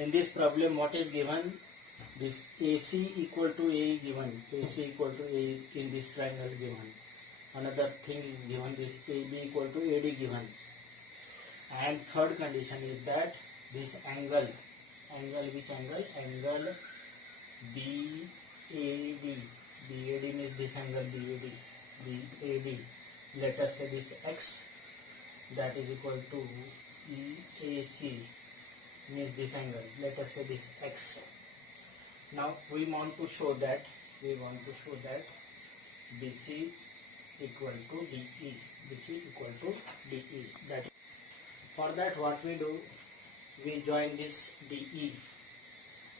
In this problem, what is given? This AC equal to AE given. AC equal to AE in this triangle given. Another thing is given, this AB equal to AD given. And third condition is that this angle which angle? Angle BAD. BAD means this angle BAD. Let us say this X, that is equal to EAC means this angle. Let us say this X. Now we want to show that BC equal to DE. BC equal to DE. That for that what we do, we join this DE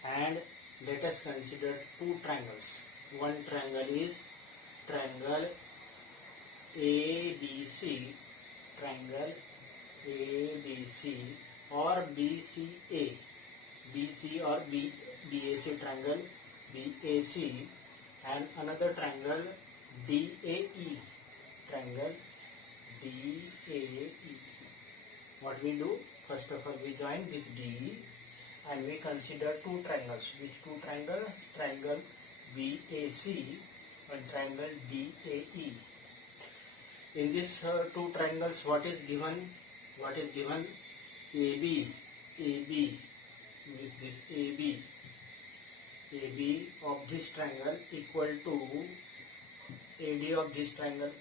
and let us consider two triangles. One triangle is triangle ABC, or BCA, BC or BAC, triangle BAC, and another triangle DAE, triangle DAE. What we do? First of all, we join this DE and we consider two triangles. Which two triangles? Triangle BAC and triangle DAE. In these two triangles, what is given? AB means this AB of this triangle equal to AD of this triangle.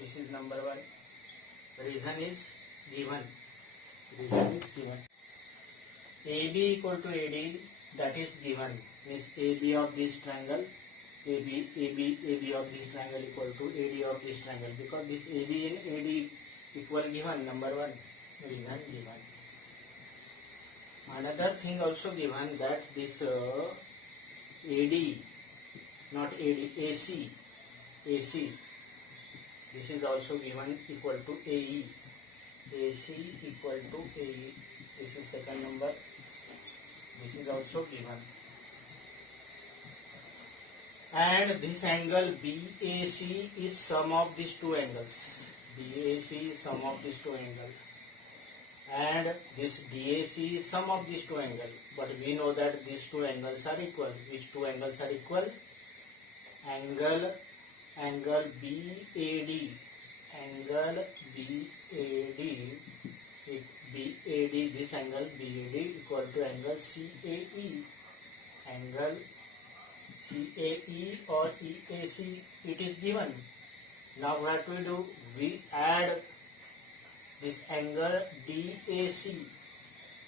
This is number one. Reason is given. AB equal to AD, that is given. Means AB of this triangle, AB of this triangle equal to AD of this triangle, because this AB and AD equal given. Number one, reason given. Another thing also given, that this AD, not AD, AC, this is also given equal to AE. AC equal to AE. This is second number. This is also given. And this angle BAC is sum of these two angles. BAC is sum of these two angles. And this DAC is sum of these two angles. But we know that these two angles are equal. Which two angles are equal? Angle BAD. Angle BAD, this angle BAD equal to angle CAE. Angle CAE or EAC, it is given. Now what we do? We add this angle DAC.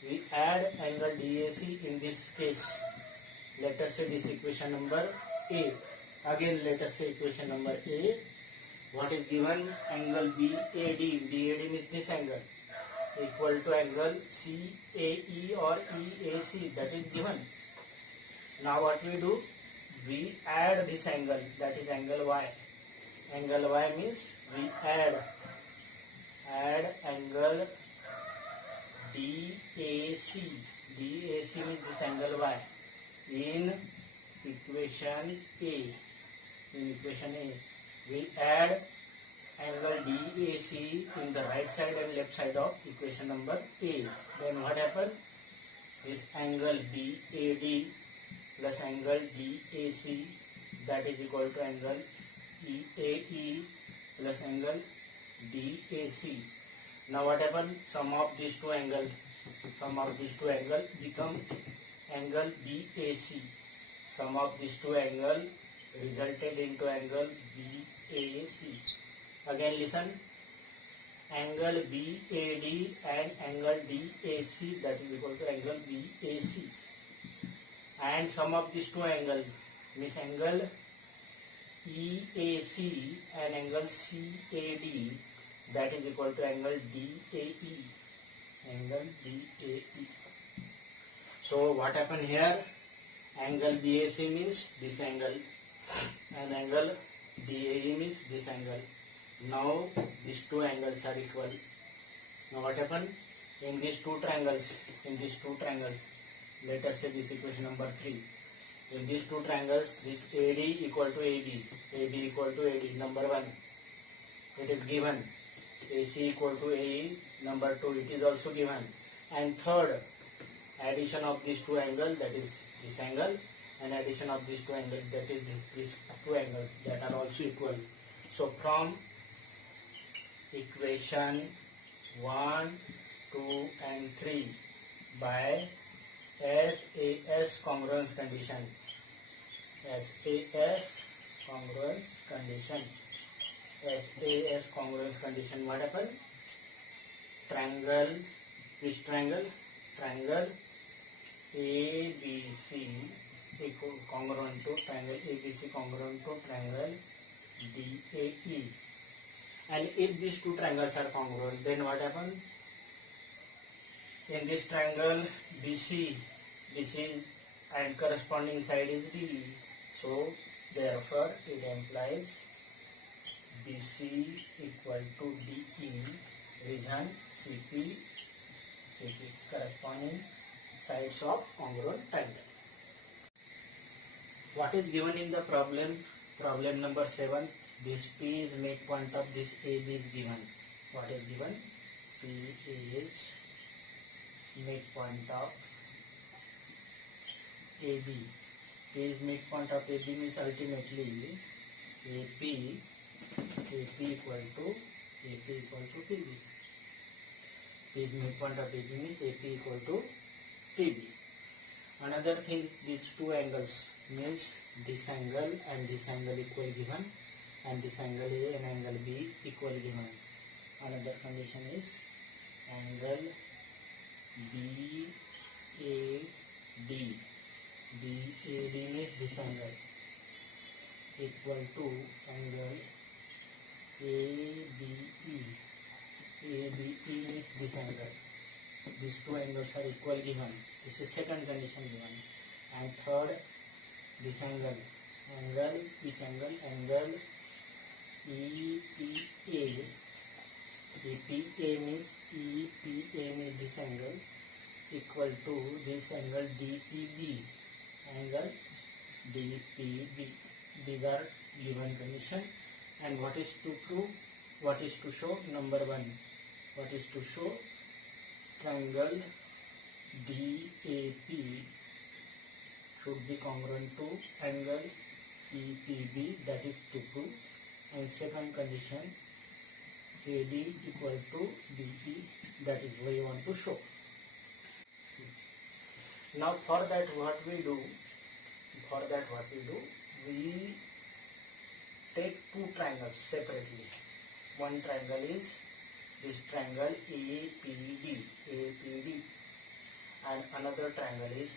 We add angle DAC in this case. Let us say this equation number A. Again let us say equation number A. What is given? Angle BAD. BAD means this angle equal to angle CAE or EAC, that is given. Now what we do? We add this angle, that is angle Y. Angle Y means we add angle DAC. DAC means this angle Y in equation A. We add angle DAC in the right side and left side of equation number A. Then what happens? This angle BAD plus angle DAC, that is equal to angle EAE plus angle DAC. Now what happens? Sum of these two angles become angle BAC. Sum of these two angles resulted into angle BAC. Again listen, angle BAD and angle DAC, that is equal to angle BAC. And sum of these two angles means angle EAC and angle CAD, that is equal to angle DAE. Angle DAE. So what happened here? Angle BAC means this angle and angle DAE means this angle. Now these two angles are equal. Now what happened? In these two triangles, let us say this equation number 3. In these two triangles, this AD equal to AB, AB equal to AD, number 1, it is given. AC equal to AE, number 2, it is also given. And third, addition of these two angles, that is this angle, and addition of these two angles, that is these two angles, that are also equal. So from equation 1, 2 and 3 by SAS congruence condition, SAS congruence condition, SAS congruence condition, what happened? Triangle, which triangle? Triangle ABC equal congruent to triangle ABC congruent to triangle DAE. And if these two triangles are congruent, then what happens? In this triangle BC, this is, and corresponding side is D. So therefore it implies BC equal to DE, region CP, corresponding sides of congruent triangle. What is given in the problem? Problem number 7. This P is midpoint of this AB is given. What is given? P is midpoint of AB. P is midpoint of AB means ultimately AP equal to PB. P is midpoint of AB means AP equal to PB. Another thing, these two angles means this angle and this angle equal given, and this angle A and angle B equal given. Another condition is angle BAD. BAD means this angle equal to angle ABE. ABE means this angle. These two angles are equal given. This is second condition given. And third, this angle, which angle? Angle EPA. EPA means this angle equal to this angle DPB. Angle DPB. These are given condition. And what is to prove? What is to show? Number 1. What is to show? Triangle DAP should be congruent to angle EPB, that is to prove. And second condition, AD equal to DE, that is what you want to show. Now for that what we do? We take two triangles separately. One triangle is this triangle APD, and another triangle is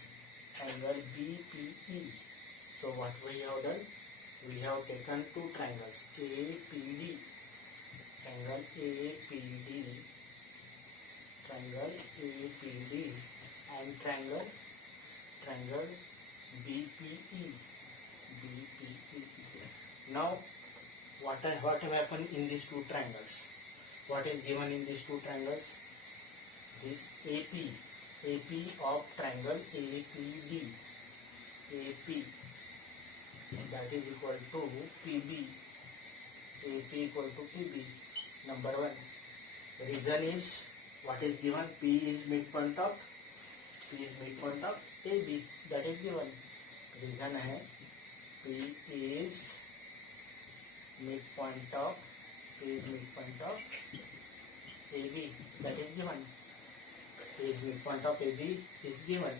angle BPE. So what we have done? We have taken two triangles, APD, angle APD, and triangle BPE. Now what have happened in these two triangles? What is given in these two triangles? This AP of triangle APD, AP, that is equal to PB, AP equal to PB. Number 1. Reason is, what is given? P is midpoint of AB, that is given. Reason है P is midpoint of AB, that is given. P is midpoint of AB is given.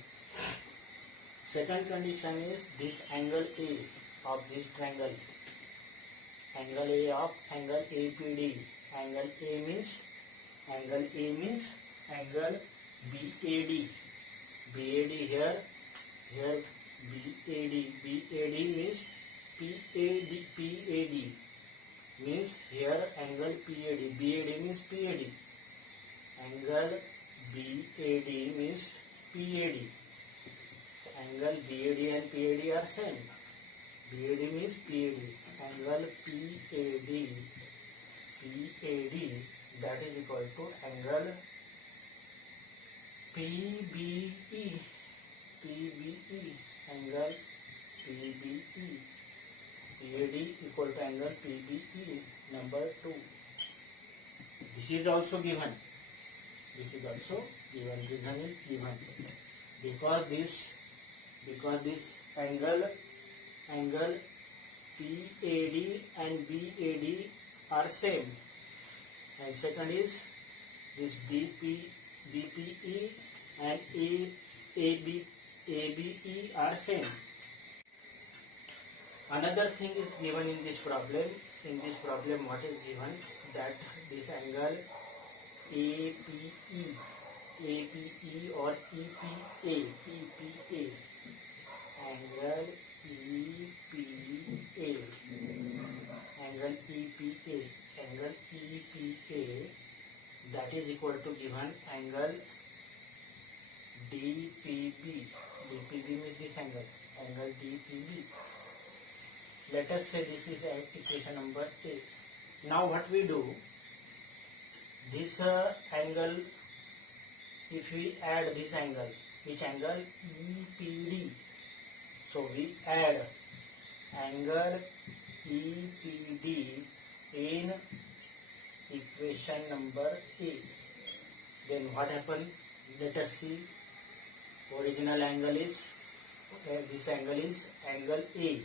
Second condition is this angle A of this triangle, angle A of angle APD. Angle A means angle BAD. BAD here BAD means PAD means here angle PAD. BAD means PAD. Angle BAD means PAD. Angle BAD and PAD are same. BAD means PAD. Angle PAD, that is equal to angle PBE. Angle PBE. PAD equal to angle PBE. Number 2. This is also given. Reason is given. because this angle PAD and BAD are same, and second is this BPE and ABE are same. Another thing is given in this problem. In this problem, what is given? That this angle APE or EPA, angle EPA, that is equal to given angle DPB. DPB means this angle DPB. Let us say this is equation number 8. Now what we do, this angle, if we add this angle, which angle? EPD. So we add angle EPD in equation number 8. Then what happened? Let us see. Original angle is, this angle is angle A.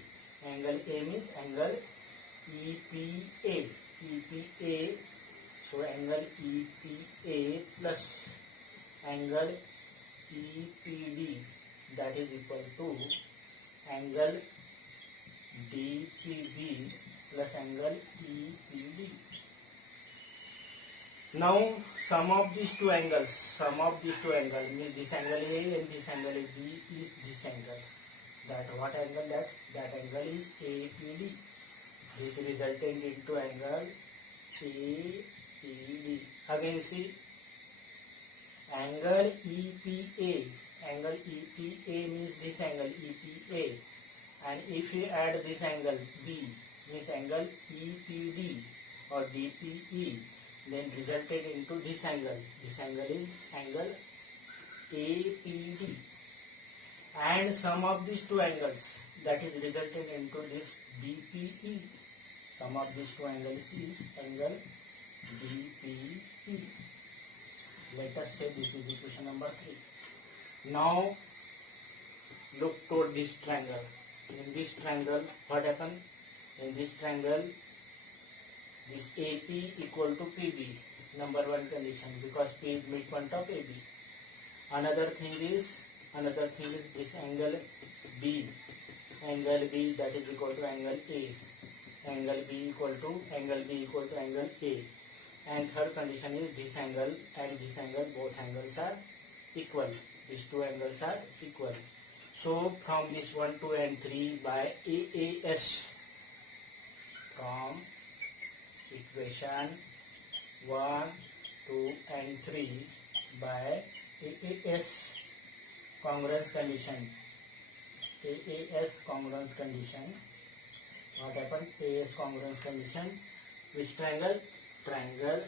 Angle A means angle EPA. So angle EPA plus angle EPD, that is equal to angle DPB plus angle EPD. Now sum of these two angles means this angle A and this angle B is this angle. That what angle? That angle is APD. This resulting into angle APD. Again see, angle EPA. Angle EPA means this angle EPA. And if we add this angle B, means angle EPD or DPE, then resulted into this angle. This angle is angle APD. And sum of these two angles, that is resulted into this DPE. Sum of these two angles is angle DPE. Let us say this is equation number 3. Now look toward this triangle. In this triangle, what happened? In this triangle, this AP equal to PB, number one condition, because P is midpoint of AB. Another thing is this angle B, that is equal to angle A. Angle B equal to angle A. And third condition is this angle and this angle, both angles are equal. These two angles are equal. So from this 1, 2 and 3 by AAS, from equation 1, 2 and 3 by AAS congruence condition. AAS congruence condition. What happened? AAS congruence condition. Which triangle? Triangle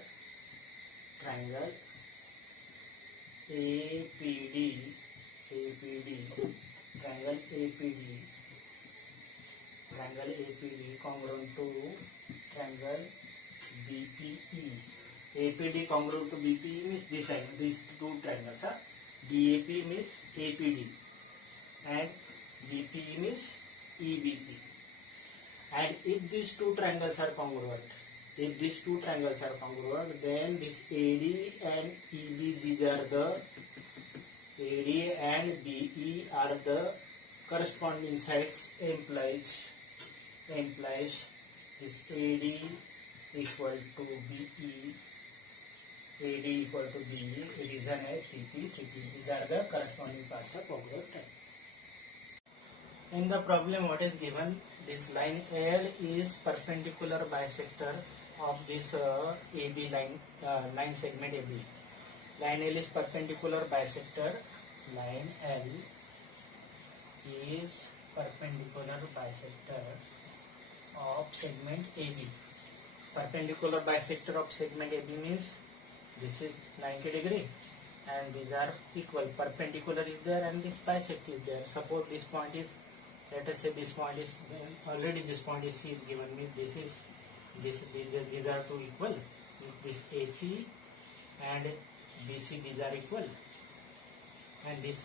APD. Triangle APD congruent to triangle BPE. APD congruent to BPE means this angle, these two triangles. DAP means APD and BPE means EBP. And if these two triangles are congruent, then this AD and EB, these are the AD and BE are the corresponding sides, implies this AD equal to BE, it is an CP. These are the corresponding parts of congruent triangle. In the problem, what is given? This line L is perpendicular bisector of this AB line segment AB. Line L is perpendicular bisector. Line L is perpendicular bisector of segment AB. Perpendicular bisector of segment AB means this is 90 degree and these are equal. Perpendicular is there and this bisect is there. Suppose this point is, let us say this point is, already this point is C given me. These are two equal. This AC and BC, these are equal, and this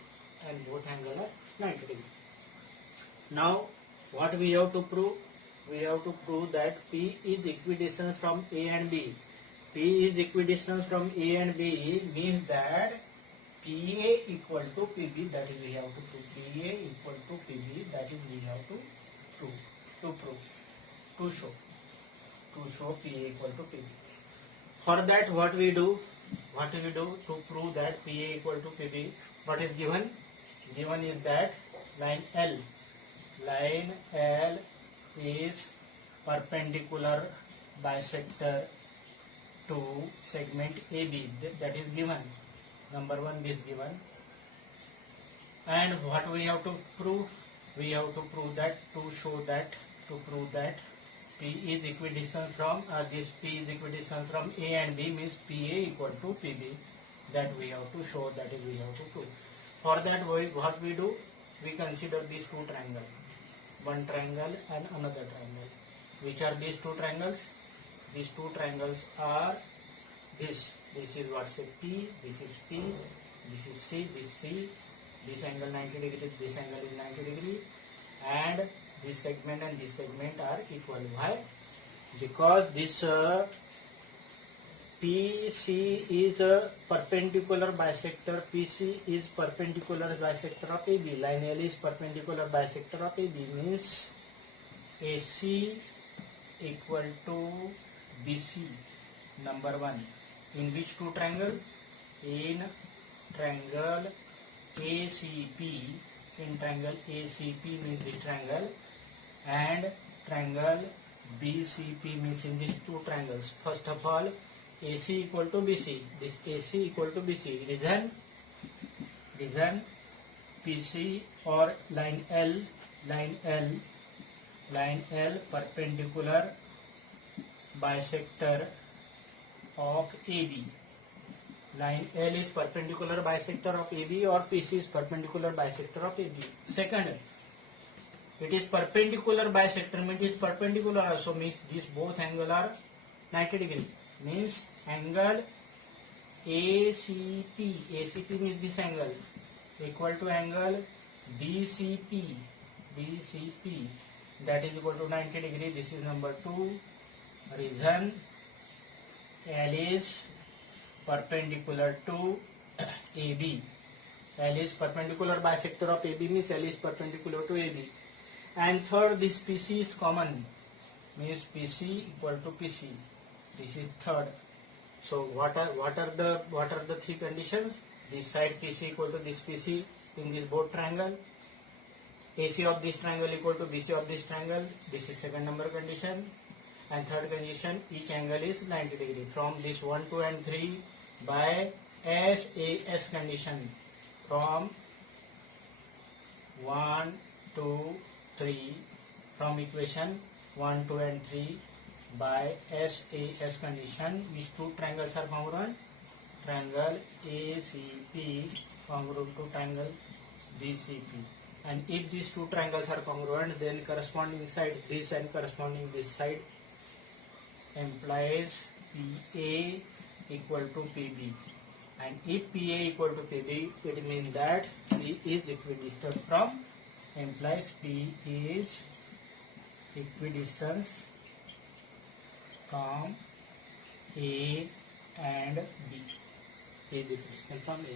and both angle are 90 degree. Now what we have to prove? We have to prove that P is equidistant from A and B. P is equidistant from A and B means that PA equal to PB, that is we have to prove. PA equal to PB, that is we have to prove, to show PA equal to PB. For that what we do? What we do to prove that PA equal to PB? What is given? Given is that line L is perpendicular bisector to segment AB. That is given. Number 1 is given. And what we have to prove? We have to prove that to prove that P is equidistant from this P is equidistant from A and B means PA equal to PB. That we have to show. That is we have to prove. For that what we do? We consider these two triangles. One triangle and another triangle. Which are these two triangles? These two triangles are this. This is what say P, this is P, this is C, this C, this angle 90 degree, this angle is 90 degree, and this segment and this segment are equal. Why? Because this PC is a perpendicular bisector. PC is perpendicular bisector of AB. Line L is perpendicular bisector of AB means AC equal to BC. Number 1. In which two triangle? In triangle ACP. In triangle ACP means this triangle, and triangle BCP means in these two triangles. First of all, AC equal to BC. This AC equal to BC. Reason PC or line L perpendicular bisector of AB. Line L is perpendicular bisector of AB or PC is perpendicular bisector of AB. Second, it is perpendicular bisector means it is perpendicular also means these both angle are 90 degree. Means angle ACP means this angle equal to angle BCP that is equal to 90 degree. This is number 2. Reason L is perpendicular to AB. L is perpendicular bisector of AB means L is perpendicular to AB. And third, this PC is common means PC equal to PC. This is third. So what are the three conditions? This side PC equal to this PC in this both triangle. AC of this triangle equal to BC of this triangle. This is second number condition. And third condition, each angle is 90 degree. From this 1, 2 and 3 by SAS condition. From 1, 2, 3 from equation 1, 2 and 3 by SAS condition, which two triangles are congruent? Triangle ACP congruent to triangle BCP. And if these two triangles are congruent, then corresponding side this and corresponding this side implies PA equal to PB. And if PA equal to PB, it means that P is equidistant from, implies P is equidistance from A and B. P is equidistant from A and B.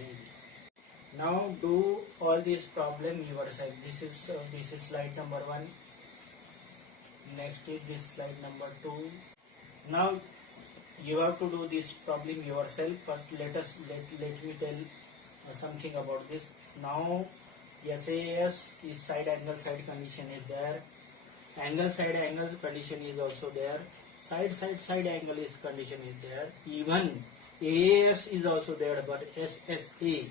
Now do all these problem yourself. This is slide number 1. Next is this slide number 2. Now you have to do this problem yourself, but let me tell something about this. Now SAS is side angle side condition is there, angle side angle condition is also there, side angle is condition is there, even AAS is also there, but SSA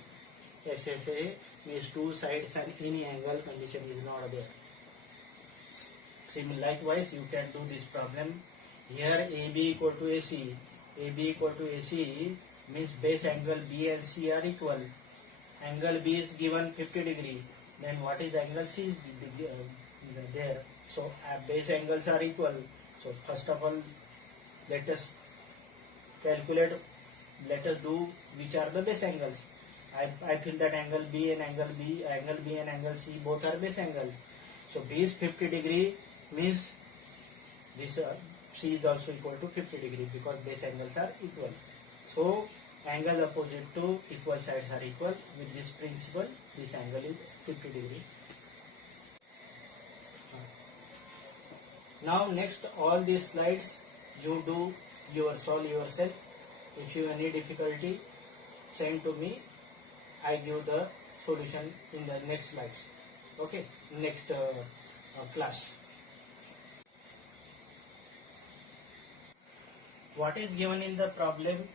means two sides and any angle condition is not there. Similarly, likewise you can do this problem. Here AB equal to AC. AB equal to AC means base angle B and C are equal. Angle B is given 50 degree. Then what is the angle C there? So base angles are equal. So first of all, let us calculate. Let us do which are the base angles. I feel that angle B and angle B and angle C both are base angle. So B is 50 degree means this C is also equal to 50 degree because base angles are equal. So angle opposite to equal sides are equal. With this principle, this angle is 50 degree. Now next, all these slides you do solve yourself. If you have any difficulty, send to me. I give the solution in the next slides. Okay, next class. What is given in the problem?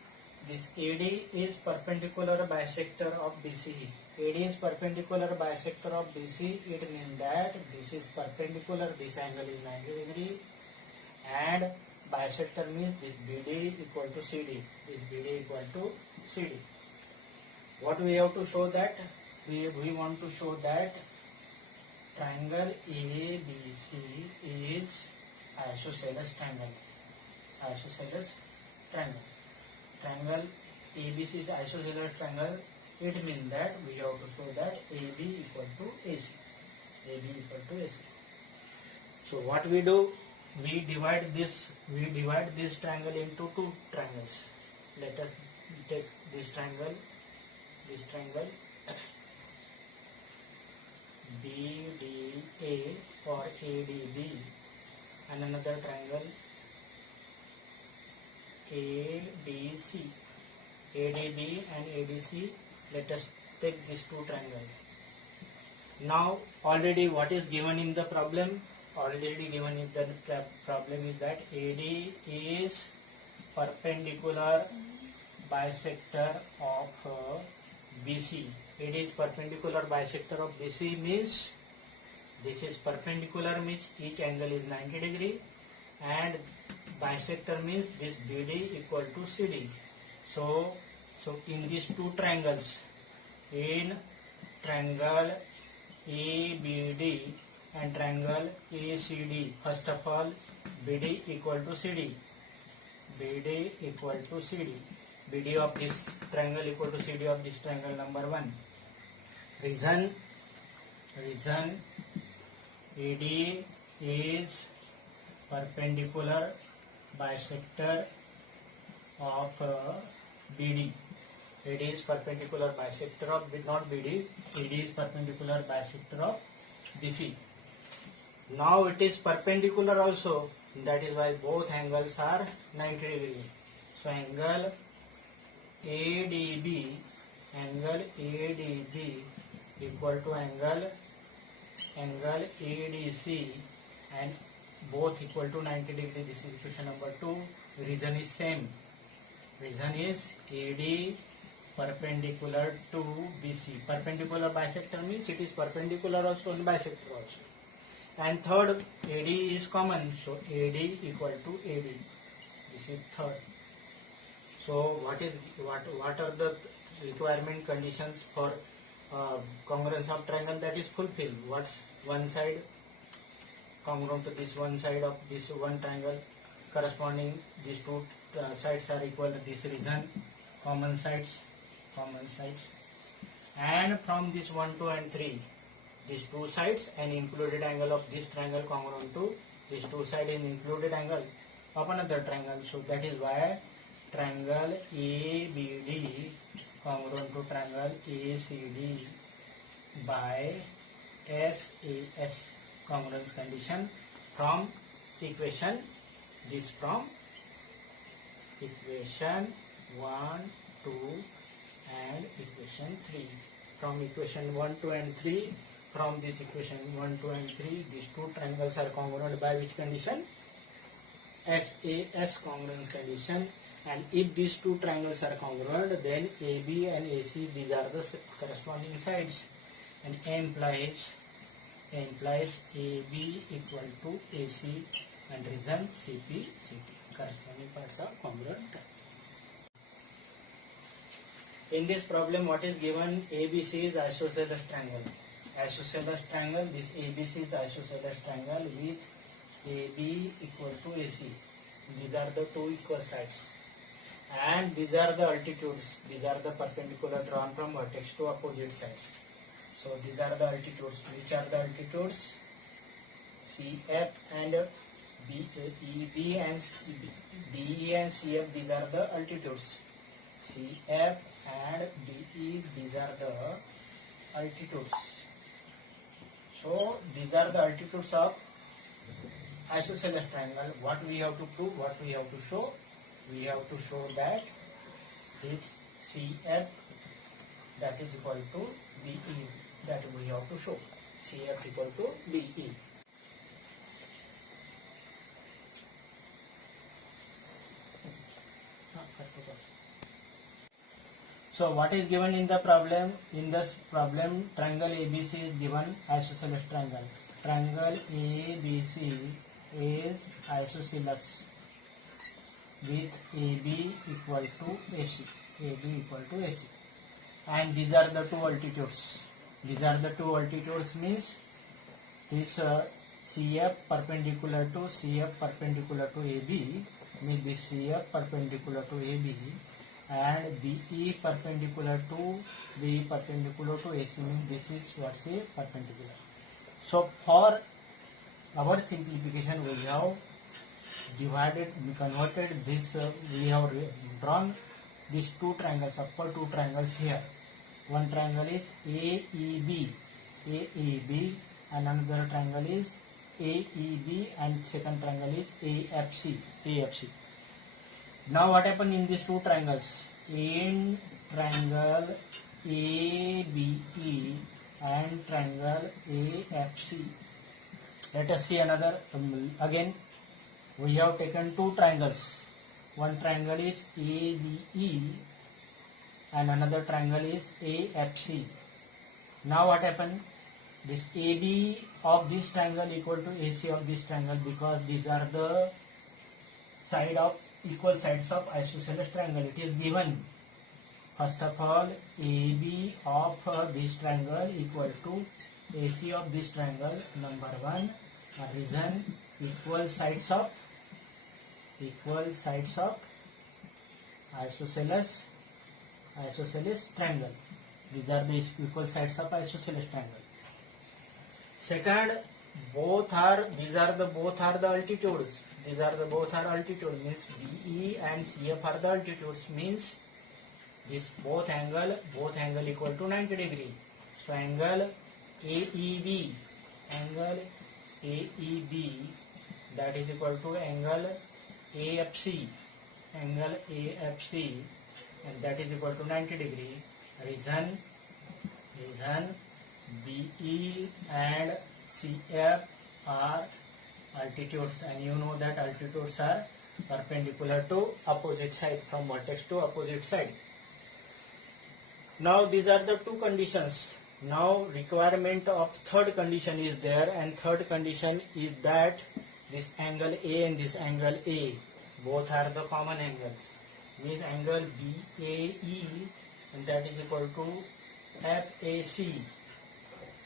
This AD is perpendicular bisector of BC. AD is perpendicular bisector of BC. It means that this is perpendicular, this angle is 90 degree, and bisector means this BD equal to CD. This BD equal to CD. What we have to show that? We want to show that triangle ABC is isosceles triangle. Isosceles triangle. Triangle ABC is isosceles triangle. It means that we have to show that AB equal to AC. AB equal to AC. So what we do? We divide this triangle into two triangles. Let us take this triangle BDA or ADB, and another triangle ADC. ADB and ADC, let us take these two triangles. Now already what is given in the problem? Already given in the problem is that AD is perpendicular bisector of BC. AD is perpendicular bisector of BC means this is perpendicular means each angle is 90 degree, and bisector means this BD equal to CD. So in these two triangles, in triangle ABD and triangle ACD, first of all BD equal to CD. BD equal to CD. BD of this triangle equal to CD of this triangle, number 1. Reason AD is perpendicular bisector of BD. AD is perpendicular bisector of, not BD, AD is perpendicular bisector of BC. Now it is perpendicular also, that is why both angles are 90 degree. So angle ADB equal to angle ADC, and both equal to 90 degree. This is equation number 2. Reason is same. Reason is AD perpendicular to BC. Perpendicular bisector means it is perpendicular also and bisector also. And third, AD is common, so AD equal to AD. This is third. So what are the requirement conditions for congruence of triangle? That is fulfilled. What's one side congruent to this one side of this one triangle, corresponding these two sides are equal. This reason, common sides, and from this 1, 2 and 3, these two sides and included angle of this triangle congruent to these two sides and included angle of another triangle. So that is why triangle ABD congruent to triangle ACD by SAS congruence condition from equation, this from equation 1, 2 and equation 3. From equation 1, 2 and 3, from this equation 1, 2 and 3, these two triangles are congruent by which condition? SAS congruence condition. And if these two triangles are congruent, then AB and AC, these are the corresponding sides, and implies AB equal to AC, and reason CP, CT. Corresponding parts are congruent. In this problem, what is given? ABC is isosceles triangle. Isosceles triangle. This ABC is isosceles triangle with AB equal to AC. These are the two equal sides. and these are the altitudes. These are the perpendicular drawn from vertex to opposite sides. So these are the altitudes. Which are the altitudes? CF and EB and DE and CF. These are the altitudes. CF and DE. These are the altitudes. So these are the altitudes of isosceles triangle. What we have to prove? What we have to show? We have to show that its CF that is equal to BE. That we have to show. CF equal to BE. So what is given in the problem? In this problem, triangle ABC is given isosceles triangle. Triangle ABC is isosceles with AB equal to AC. AB equal to AC. And these are the two altitudes. These are the two altitudes means this CF perpendicular to CF perpendicular to AB means this CF perpendicular to AB and BE perpendicular to BE perpendicular to AC means this is what's a perpendicular. So for our simplification we have converted this, we have drawn these two triangles, upper two triangles here. One triangle is AEB, and another triangle is AEB, and second triangle is AFC. Now what happened in these two triangles? In triangle ABE and triangle AFC. Let us see another again. We have taken two triangles. One triangle is ABE and another triangle is AFC. Now what happened? This AB of this triangle equal to AC of this triangle because these are the equal sides of isosceles triangle. It is given. First of all, AB of this triangle equal to AC of this triangle. Number one, reason equal sides of isosceles triangle. These are the equal sides of isosceles triangle. Second, both are the altitudes. Both are altitude means BE and CF are the altitudes means this both angle equal to 90 degree. So angle AEB that is equal to angle AFC and that is equal to 90 degree. Reason BE and CF are altitudes, and you know that altitudes are perpendicular to opposite side, from vertex to opposite side. Now these are the two conditions. Now requirement of third condition is there, and third condition is that this angle A and this angle A both are the common angle. Means angle BAE and that is equal to FAC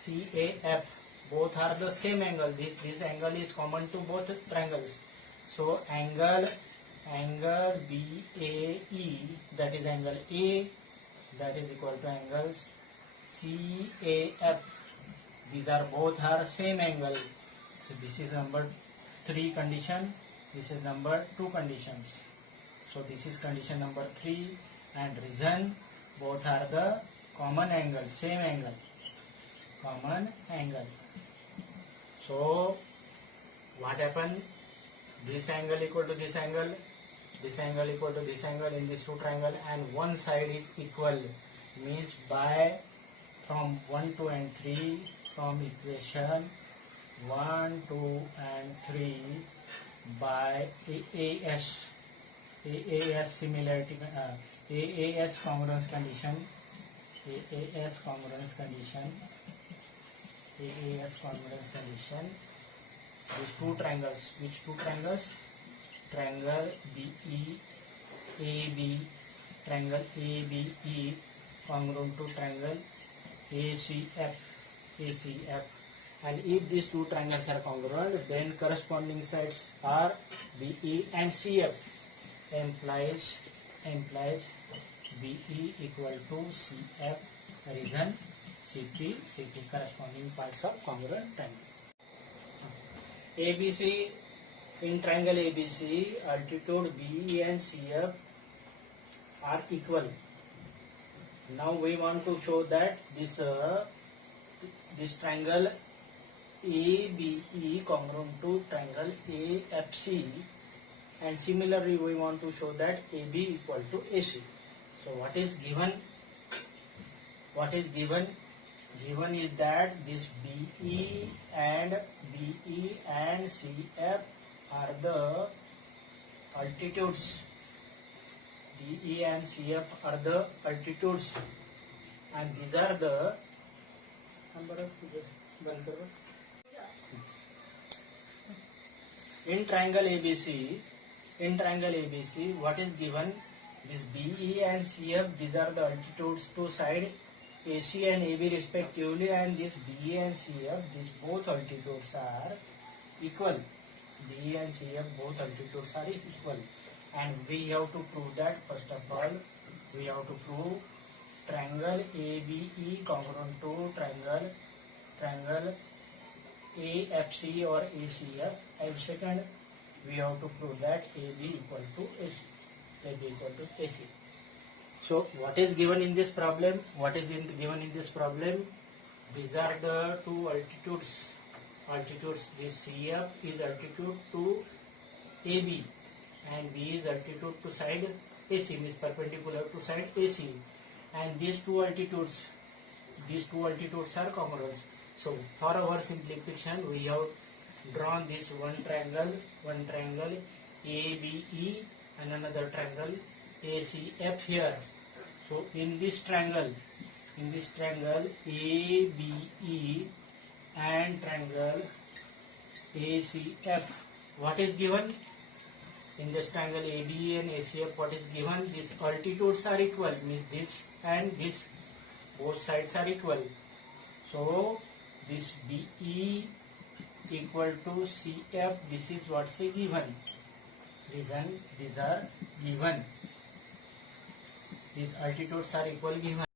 CAF. Both are the same angle. This angle is common to both triangles. So angle BAE that is angle A that is equal to angles CAF. These are both are same angle. So this is number 3 condition. This is number 2 conditions. So this is condition number 3, and reason both are the common angle, same angle, common angle. So what happened? This angle equal to this angle equal to this angle in this two triangle, and one side is equal. Means by from 1, 2 and 3, from equation 1, 2 and 3 by AAS similarity, AAS congruence condition, these two triangles. Which two triangles? Triangle BEAB, triangle ABE congruent to triangle ACF. And if these two triangles are congruent, then corresponding sides are BE and CF, implies implies BE equal to CF, reason CP corresponding parts of congruent triangle. ABC, in triangle ABC, altitude BE and CF are equal. Now we want to show that this triangle ABE congruent to triangle AFC, and similarly we want to show that AB equal to AC. So what is given? Given is that this BE and CF are the altitudes. BE and CF are the altitudes, and these are the in triangle ABC. What is given? This BE and CF, these are the altitudes to side AC and AB respectively, and this BE and CF, these both altitudes are equal. BE and CF both altitudes are equal, and we have to prove that. First of all, we have to prove triangle ABE congruent to triangle AFC or ACF, and second, we have to prove that AB equal to AC. So what is given in this problem? These are the two altitudes. This CF is altitude to AB, and B is altitude to side AC, means perpendicular to side AC. And these two altitudes are congruent. So for our simplification, we have drawn this one triangle ABE and another triangle ACF here. So in this triangle ABE and triangle ACF, what is given? In this triangle ABE and ACF, what is given? These altitudes are equal, means this and this, both sides are equal. So this BE equal to CF, this is what's given. Reason, these are given. These altitudes are equal given.